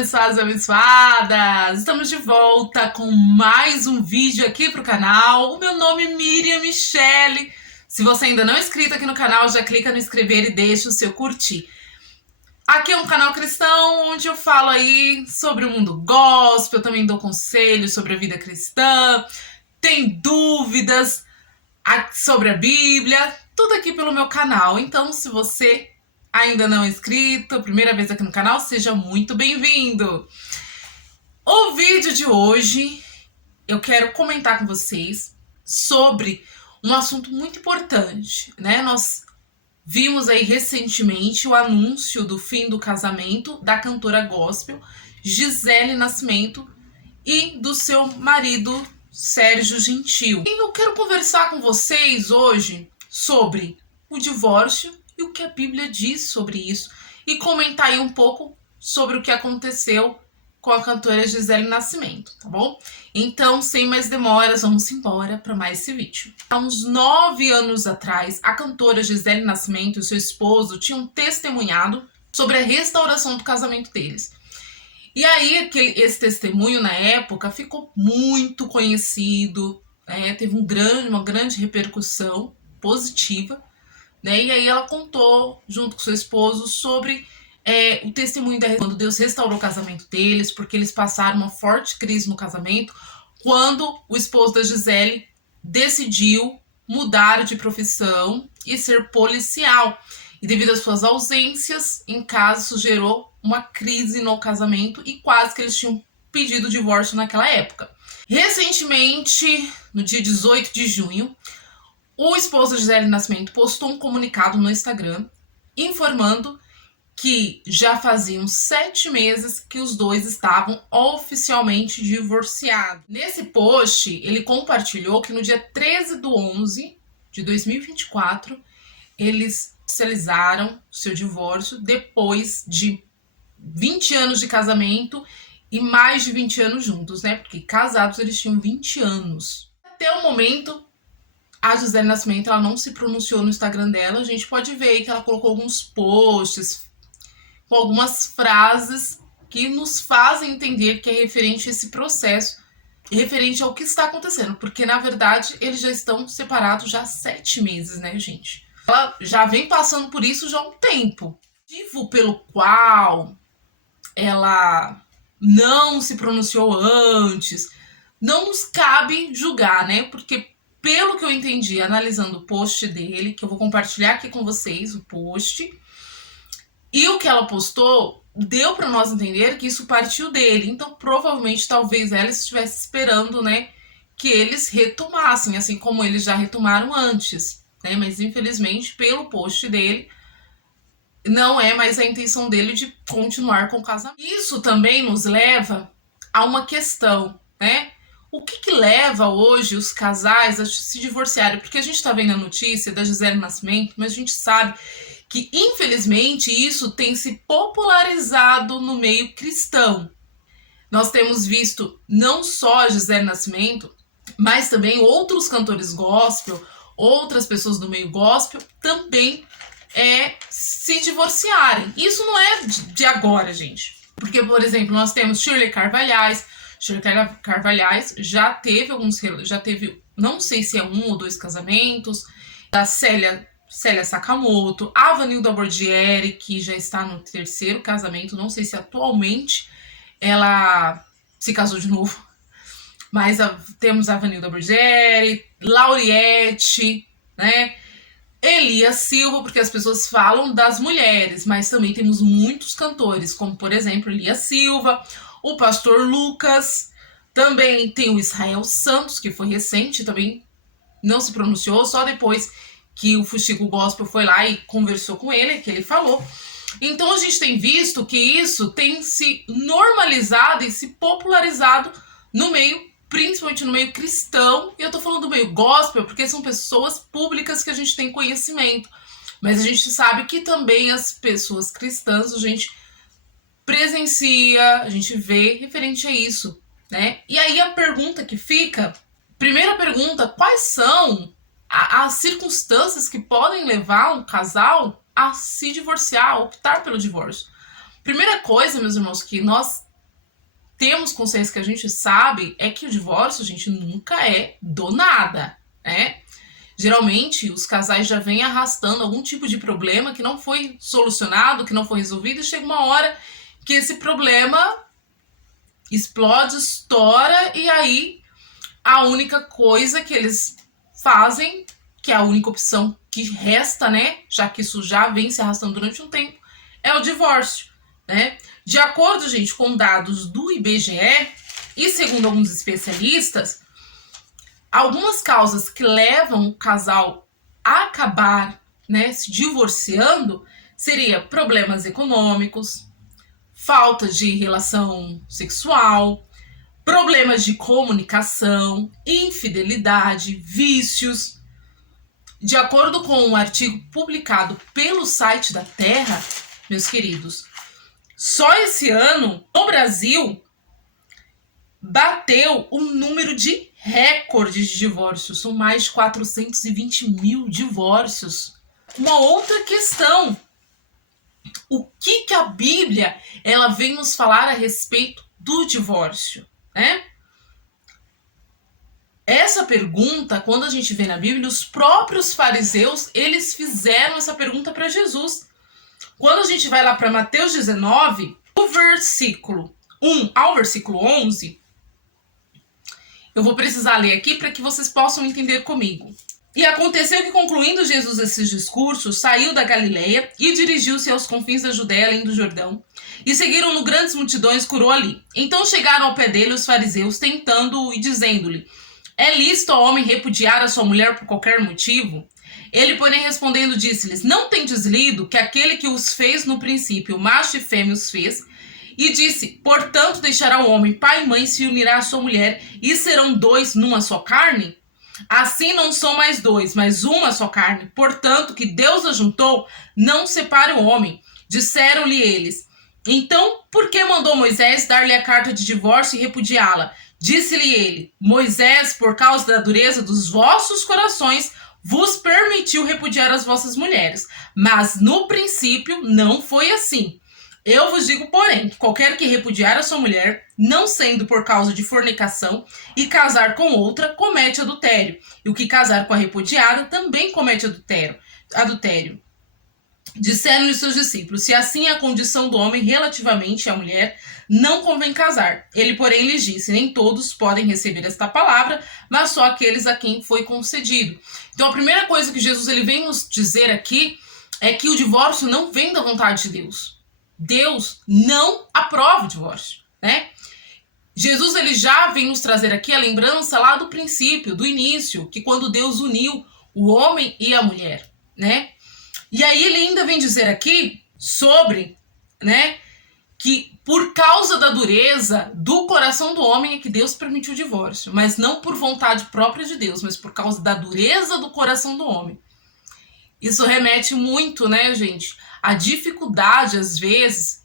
abençoados e abençoadas! Estamos de volta com mais um vídeo aqui pro canal. O meu nome é Miriam Michele. Se você ainda não é inscrito aqui no canal, já clica no inscrever e deixa o seu curtir. Aqui é um canal cristão onde eu falo aí sobre o mundo gospel, eu também dou conselhos sobre a vida cristã, tem dúvidas sobre a Bíblia, tudo aqui pelo meu canal. Então, se você ainda não é inscrito, primeira vez aqui no canal, seja muito bem-vindo! O vídeo de hoje eu quero comentar com vocês sobre um assunto muito importante, né? Nós vimos aí recentemente o anúncio do fim do casamento da cantora gospel Gisele Nascimento e do seu marido Sérgio Gentil. E eu quero conversar com vocês hoje sobre o divórcio e o que a Bíblia diz sobre isso e comentar aí um pouco sobre o que aconteceu com a cantora Gisele Nascimento, tá bom? Então, sem mais demoras, vamos embora para mais esse vídeo. Há uns 9 anos atrás, a cantora Gisele Nascimento e seu esposo tinham testemunhado sobre a restauração do casamento deles. E aí, esse testemunho, na época, ficou muito conhecido, né? Teve uma grande repercussão positiva, né? E aí ela contou, junto com seu esposo, sobre o testemunho quando Deus restaurou o casamento deles, porque eles passaram uma forte crise no casamento, quando o esposo da Gisele decidiu mudar de profissão e ser policial. E devido às suas ausências em casa, isso gerou uma crise no casamento e quase que eles tinham pedido o divórcio naquela época. Recentemente, no dia 18 de junho, o esposo de Gisele Nascimento postou um comunicado no Instagram informando que já faziam 7 meses que os dois estavam oficialmente divorciados. Nesse post, ele compartilhou que no dia 13/11 de 2024, eles oficializaram seu divórcio depois de 20 anos de casamento e mais de 20 anos juntos, né? Porque casados eles tinham 20 anos. Até o momento, a Gisele Nascimento ela não se pronunciou no Instagram dela. A gente pode ver aí que ela colocou alguns posts com algumas frases que nos fazem entender que é referente a esse processo, referente ao que está acontecendo, porque na verdade eles já estão separados já há 7 meses, né, gente? Ela já vem passando por isso já há um tempo. O motivo pelo qual ela não se pronunciou antes, não nos cabe julgar, né? Porque pelo que eu entendi, analisando o post dele, que eu vou compartilhar aqui com vocês, o post, e o que ela postou, deu para nós entender que isso partiu dele. Então, provavelmente, talvez ela estivesse esperando, né, que eles retomassem, assim como eles já retomaram antes, né? Mas, infelizmente, pelo post dele, não é mais a intenção dele de continuar com o casamento. Isso também nos leva a uma questão, né? O que leva hoje os casais a se divorciarem? Porque a gente tá vendo a notícia da Gisele Nascimento, mas a gente sabe que, infelizmente, isso tem se popularizado no meio cristão. Nós temos visto não só a Gisele Nascimento, mas também outros cantores gospel, outras pessoas do meio gospel também se divorciarem. Isso não é de agora, gente. Porque, por exemplo, nós temos Shirley Carvalhais. Shirley Carvalhais já teve, não sei se é 1 ou 2 casamentos, da Célia Sakamoto, a Vanilda Bordieri, que já está no 3º casamento, não sei se atualmente ela se casou de novo, mas temos a Vanilda Bordieri, Lauriette, né? Elias Silva, porque as pessoas falam das mulheres, mas também temos muitos cantores, como por exemplo Elias Silva, o pastor Lucas, também tem o Israel Santos, que foi recente, também não se pronunciou, só depois que o Fuxico Gospel foi lá e conversou com ele, que ele falou. Então a gente tem visto que isso tem se normalizado e se popularizado no meio, principalmente no meio cristão, e eu tô falando do meio gospel porque são pessoas públicas que a gente tem conhecimento, mas a gente sabe que também as pessoas cristãs a gente presencia, a gente vê referente a isso, né? E aí a pergunta que fica, primeira pergunta, quais são as circunstâncias que podem levar um casal a se divorciar, a optar pelo divórcio? Primeira coisa, meus irmãos, que nós temos consciência, que a gente sabe, é que o divórcio, gente, nunca é do nada, né? Geralmente, os casais já vêm arrastando algum tipo de problema que não foi solucionado, que não foi resolvido, e chega uma hora que esse problema explode, estoura, e aí a única coisa que eles fazem, que é a única opção que resta, né, já que isso já vem se arrastando durante um tempo, é o divórcio, né? De acordo, gente, com dados do IBGE e segundo alguns especialistas, algumas causas que levam o casal a acabar, né, se divorciando, seria problemas econômicos, falta de relação sexual, problemas de comunicação, infidelidade, vícios. De acordo com um artigo publicado pelo site da Terra, meus queridos, só esse ano, no Brasil, bateu o número de recordes de divórcios. São mais de 420 mil divórcios. Uma outra questão. O que a Bíblia ela vem nos falar a respeito do divórcio, né? Essa pergunta, quando a gente vê na Bíblia, os próprios fariseus, eles fizeram essa pergunta para Jesus. Quando a gente vai lá para Mateus 19, do versículo 1 ao versículo 11, eu vou precisar ler aqui para que vocês possam entender comigo. E aconteceu que, concluindo Jesus esses discursos, saiu da Galileia e dirigiu-se aos confins da Judéia, além do Jordão. E seguiram-no grandes multidões, curou ali. Então chegaram ao pé dele os fariseus, tentando-o e dizendo-lhe: é lícito ao homem repudiar a sua mulher por qualquer motivo? Ele, porém, respondendo, disse-lhes: não tendes lido que aquele que os fez no princípio, macho e fêmea os fez? E disse: portanto, deixará o homem pai e mãe, se unirá à sua mulher, e serão dois numa só carne? Assim não são mais dois, mas uma só carne. Portanto, que Deus ajuntou, não separe o homem. Disseram-lhe eles: então, por que mandou Moisés dar-lhe a carta de divórcio e repudiá-la? Disse-lhe ele: Moisés, por causa da dureza dos vossos corações, vos permitiu repudiar as vossas mulheres. Mas no princípio não foi assim. Eu vos digo, porém, que qualquer que repudiar a sua mulher, não sendo por causa de fornicação, e casar com outra, comete adultério. E o que casar com a repudiada também comete adultério. Disseram-lhe seus discípulos: se assim é a condição do homem relativamente à mulher, não convém casar. Ele, porém, lhes disse: nem todos podem receber esta palavra, mas só aqueles a quem foi concedido. Então, a primeira coisa que Jesus ele vem nos dizer aqui é que o divórcio não vem da vontade de Deus. Deus não aprova o divórcio, né? Jesus ele já vem nos trazer aqui a lembrança lá do princípio, do início, que quando Deus uniu o homem e a mulher, né? E aí ele ainda vem dizer aqui sobre, né, que por causa da dureza do coração do homem é que Deus permitiu o divórcio, mas não por vontade própria de Deus, mas por causa da dureza do coração do homem. Isso remete muito, né, gente, à dificuldade, às vezes,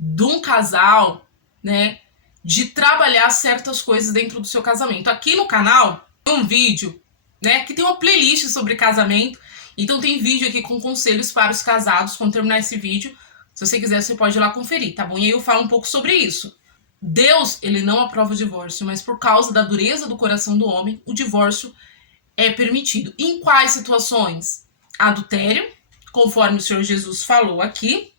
de um casal, né, de trabalhar certas coisas dentro do seu casamento. Aqui no canal tem um vídeo, né, que tem uma playlist sobre casamento. Então tem vídeo aqui com conselhos para os casados. Quando terminar esse vídeo, se você quiser, você pode ir lá conferir, tá bom? E aí eu falo um pouco sobre isso. Deus, ele não aprova o divórcio, mas por causa da dureza do coração do homem, o divórcio é permitido. Em quais situações? Adultério, conforme o Senhor Jesus falou aqui.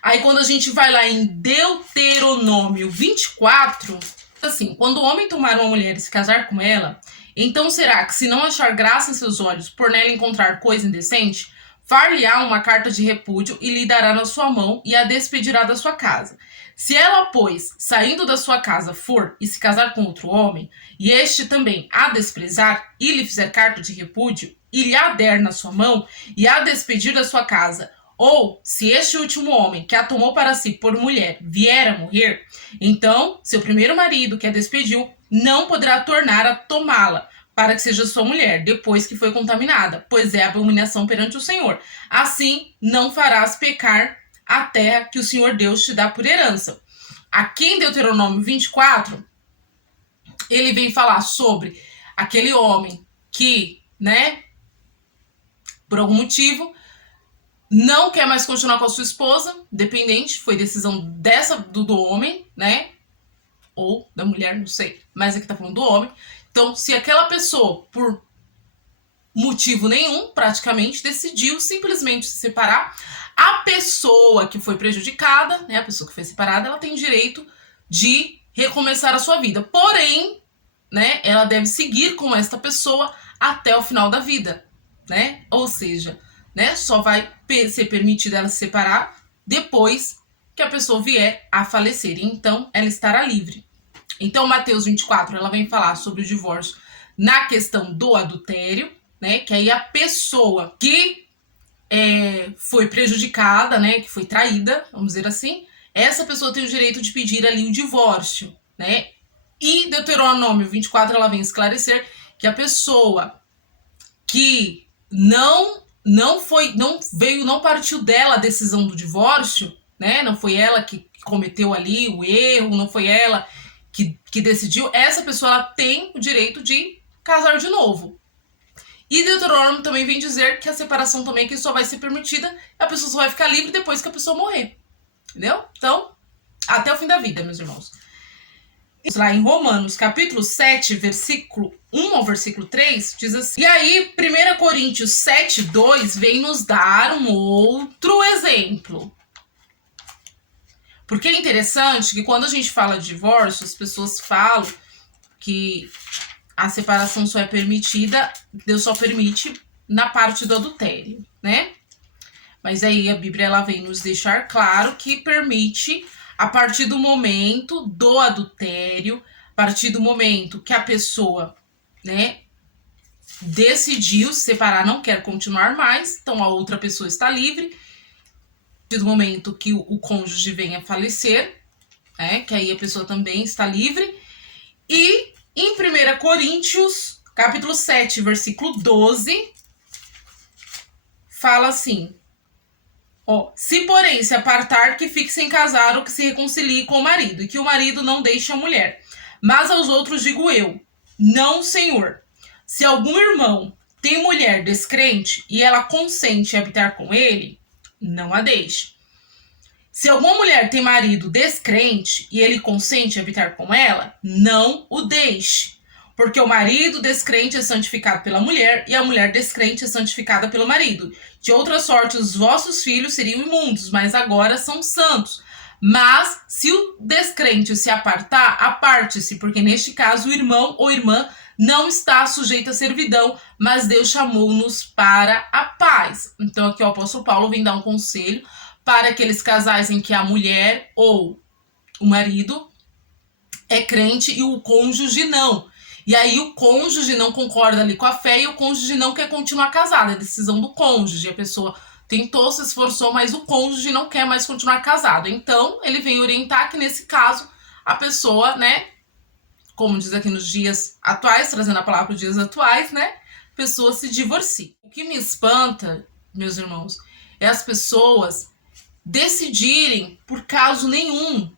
Aí quando a gente vai lá em Deuteronômio 24, assim, quando o homem tomar uma mulher e se casar com ela, então será que, se não achar graça em seus olhos, por nela encontrar coisa indecente, far-lhe-á uma carta de repúdio e lhe dará na sua mão e a despedirá da sua casa. Se ela, pois, saindo da sua casa for e se casar com outro homem, e este também a desprezar e lhe fizer carta de repúdio e lhe a der na sua mão e a despedir da sua casa, ou se este último homem que a tomou para si por mulher vier a morrer, então seu primeiro marido que a despediu não poderá tornar a tomá-la para que seja sua mulher, depois que foi contaminada, pois é abominação perante o Senhor. Assim não farás pecar a terra que o Senhor Deus te dá por herança. Aqui em Deuteronômio 24, ele vem falar sobre aquele homem que, né, por algum motivo, não quer mais continuar com a sua esposa, dependente, foi decisão do homem, né? ou da mulher, não sei, mas aqui tá falando do homem. Então, se aquela pessoa, por motivo nenhum, praticamente, decidiu simplesmente se separar, a pessoa que foi prejudicada, né, a pessoa que foi separada, ela tem direito de recomeçar a sua vida. Porém, né, ela deve seguir com esta pessoa até o final da vida, né? Ou seja, né, só vai ser permitido ela se separar depois que a pessoa vier a falecer. Então, ela estará livre. Então, Mateus 24, ela vem falar sobre o divórcio na questão do adultério, né? Que aí a pessoa que foi prejudicada, né? Que foi traída, vamos dizer assim, essa pessoa tem o direito de pedir ali o divórcio, né? E Deuteronômio 24, ela vem esclarecer que a pessoa que não partiu dela a decisão do divórcio, né? Não foi ela que cometeu ali o erro, não foi ela que decidiu, essa pessoa ela tem o direito de casar de novo. E Deuteronômio também vem dizer que a separação também que só vai ser permitida, a pessoa só vai ficar livre depois que a pessoa morrer. Entendeu? Então, até o fim da vida, meus irmãos. Lá em Romanos, capítulo 7, versículo 1 ao versículo 3, diz assim. E aí, 1 Coríntios 7, 2 vem nos dar um outro exemplo. Porque é interessante que quando a gente fala de divórcio, as pessoas falam que a separação só é permitida, Deus só permite na parte do adultério, né? Mas aí a Bíblia ela vem nos deixar claro que permite a partir do momento do adultério, a partir do momento que a pessoa, né, decidiu se separar, não quer continuar mais, então a outra pessoa está livre. A partir do momento que o cônjuge venha a falecer, né, que aí a pessoa também está livre. E em 1 Coríntios, capítulo 7, versículo 12, fala assim: se porém se apartar, que fique sem casar ou que se reconcilie com o marido, e que o marido não deixe a mulher. Mas aos outros digo eu, não, Senhor. Se algum irmão tem mulher descrente e ela consente em habitar com ele, não a deixe. Se alguma mulher tem marido descrente e ele consente em habitar com ela, não o deixe. Porque o marido descrente é santificado pela mulher e a mulher descrente é santificada pelo marido. De outra sorte, os vossos filhos seriam imundos, mas agora são santos. Mas, se o descrente se apartar, aparte-se, porque neste caso o irmão ou irmã não está sujeito à servidão, mas Deus chamou-nos para a paz. Então aqui o apóstolo Paulo vem dar um conselho para aqueles casais em que a mulher ou o marido é crente e o cônjuge não. E aí o cônjuge não concorda ali com a fé e o cônjuge não quer continuar casado. É decisão do cônjuge. A pessoa tentou, se esforçou, mas o cônjuge não quer mais continuar casado. Então, ele vem orientar que nesse caso, a pessoa, né, como diz aqui nos dias atuais, trazendo a palavra para os dias atuais, né, a pessoa se divorcie. O que me espanta, meus irmãos, é as pessoas decidirem por caso nenhum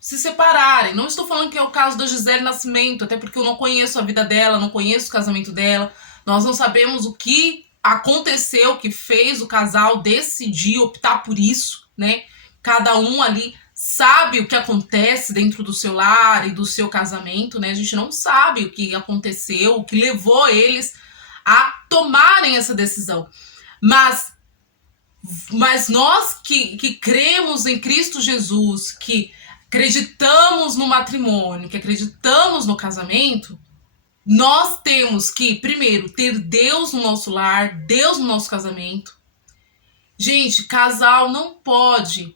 se separarem. Não estou falando que é o caso da Gisele Nascimento, até porque eu não conheço a vida dela, não conheço o casamento dela, nós não sabemos o que aconteceu, que fez o casal decidir optar por isso, né? Cada um ali sabe o que acontece dentro do seu lar e do seu casamento, né? A gente não sabe o que aconteceu, o que levou eles a tomarem essa decisão. Mas nós que cremos em Cristo Jesus, que acreditamos no matrimônio, que acreditamos no casamento, nós temos que, primeiro, ter Deus no nosso lar, Deus no nosso casamento. Gente, casal não pode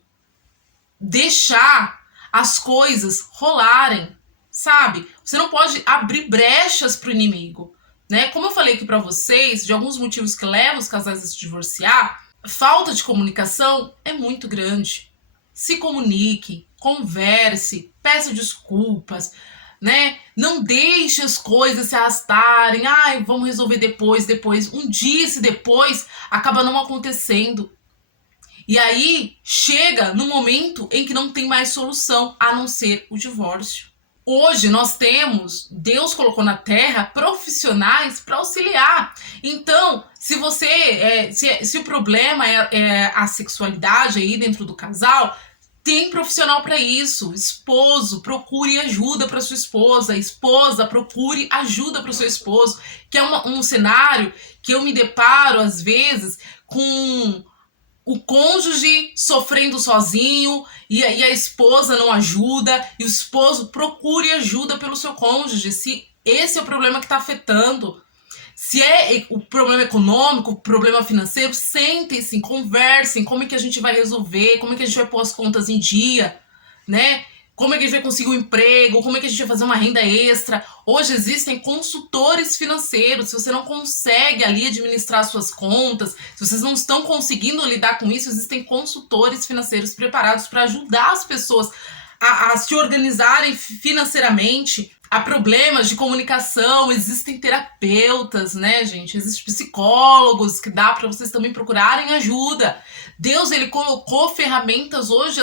deixar as coisas rolarem, sabe? Você não pode abrir brechas para o inimigo, né? Como eu falei aqui para vocês, de alguns motivos que levam os casais a se divorciar, falta de comunicação é muito grande. Se comunique, converse, peça desculpas, né? Não deixe as coisas se arrastarem. Ai, vamos resolver depois. Um dia esse depois acaba não acontecendo. E aí chega no momento em que não tem mais solução a não ser o divórcio. Hoje nós temos, Deus colocou na terra profissionais para auxiliar. Então, se você, se o problema é a sexualidade aí dentro do casal, Tem profissional para isso. Esposo, procure ajuda para sua esposa. Esposa, procure ajuda para o seu esposo. Que é um cenário que eu me deparo, às vezes, com o cônjuge sofrendo sozinho e a esposa não ajuda. E o esposo, procure ajuda pelo seu cônjuge. Se esse é o problema que está afetando. Se é o problema econômico, o problema financeiro, sentem-se, conversem, como é que a gente vai resolver, como é que a gente vai pôr as contas em dia, né? Como é que a gente vai conseguir um emprego, como é que a gente vai fazer uma renda extra. Hoje existem consultores financeiros, se você não consegue ali administrar suas contas, se vocês não estão conseguindo lidar com isso, existem consultores financeiros preparados para ajudar as pessoas a se organizarem financeiramente. Há problemas de comunicação, existem terapeutas, né, gente? Existem psicólogos que dá para vocês também procurarem ajuda. Deus, ele colocou ferramentas hoje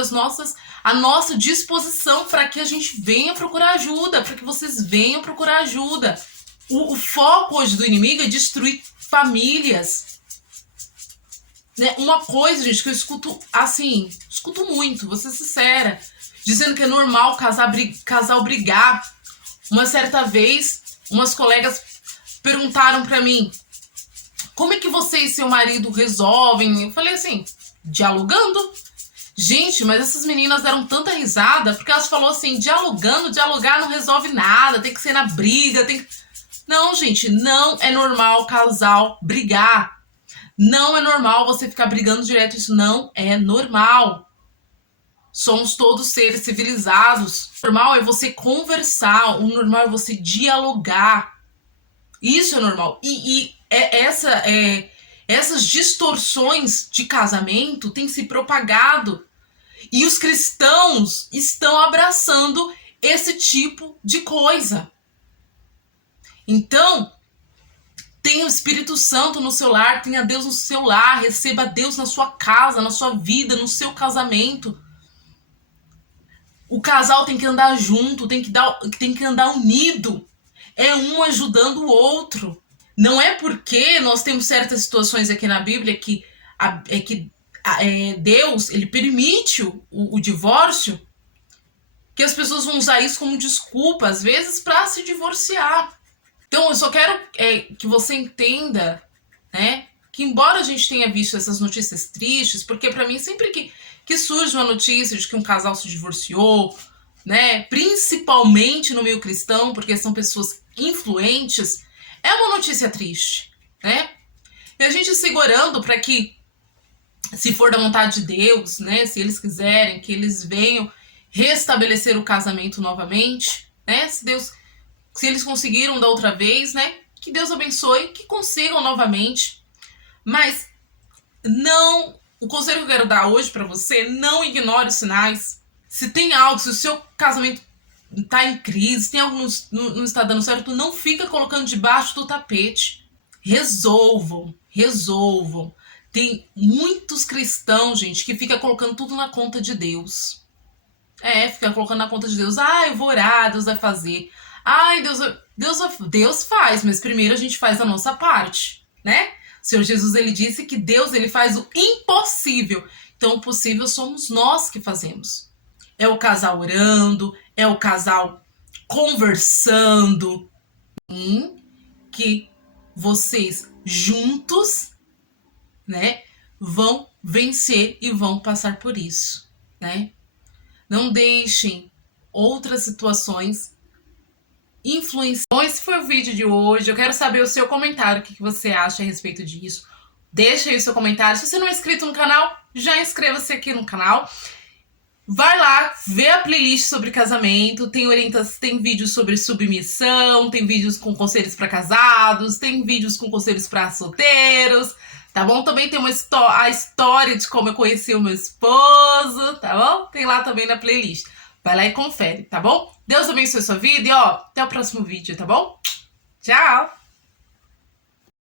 à nossa disposição para que a gente venha procurar ajuda, para que vocês venham procurar ajuda. O foco hoje do inimigo é destruir famílias. Né? Uma coisa, gente, que eu escuto muito, vou ser sincera, dizendo que é normal casal brigar. Uma certa vez, umas colegas perguntaram pra mim, como é que você e seu marido resolvem? Eu falei assim, dialogando. Gente, mas essas meninas deram tanta risada, porque elas falaram assim, dialogar não resolve nada, tem que ser na briga, Não, gente, não é normal casal brigar. Não é normal você ficar brigando direto, isso não é normal. Somos todos seres civilizados. O normal é você conversar, o normal é você dialogar. Isso é normal. Essas distorções de casamento têm se propagado. E os cristãos estão abraçando esse tipo de coisa. Então, tenha o Espírito Santo no seu lar, tenha Deus no seu lar, receba Deus na sua casa, na sua vida, no seu casamento. O casal tem que andar junto, tem que andar unido. É um ajudando o outro. Não é porque nós temos certas situações aqui na Bíblia que Deus ele permite o divórcio, que as pessoas vão usar isso como desculpa, às vezes, para se divorciar. Então, eu só quero que você entenda, né, que embora a gente tenha visto essas notícias tristes, porque para mim, sempre que surge uma notícia de que um casal se divorciou, né, principalmente no meio cristão, porque são pessoas influentes, é uma notícia triste, né? E a gente segurando para que, se for da vontade de Deus, né, se eles quiserem, que eles venham restabelecer o casamento novamente, né? Se eles conseguiram da outra vez, né? Que Deus abençoe, que consigam novamente. Mas o conselho que eu quero dar hoje pra você, não ignore os sinais. Se tem algo, se o seu casamento tá em crise, se tem algo não está dando certo, não fica colocando debaixo do tapete. Resolvam. Tem muitos cristãos, gente, que fica colocando tudo na conta de Deus. Fica colocando na conta de Deus. Eu vou orar, Deus vai fazer. Deus faz, mas primeiro a gente faz a nossa parte, né? O Senhor Jesus, ele disse que Deus, ele faz o impossível. Então, o possível somos nós que fazemos. É o casal orando, é o casal conversando, que vocês juntos, né, vão vencer e vão passar por isso, né? Não deixem outras situações influenciar. Então, esse foi o vídeo de hoje. Eu quero saber o seu comentário, o que você acha a respeito disso. Deixa aí o seu comentário. Se você não é inscrito no canal, já inscreva-se aqui no canal. Vai lá, vê a playlist sobre casamento, tem vídeos sobre submissão, tem vídeos com conselhos para casados, tem vídeos com conselhos para solteiros, tá bom? Também tem a história de como eu conheci o meu esposo, tá bom? Tem lá também na playlist. Vai lá e confere, tá bom? Deus abençoe a sua vida e até o próximo vídeo, tá bom? Tchau!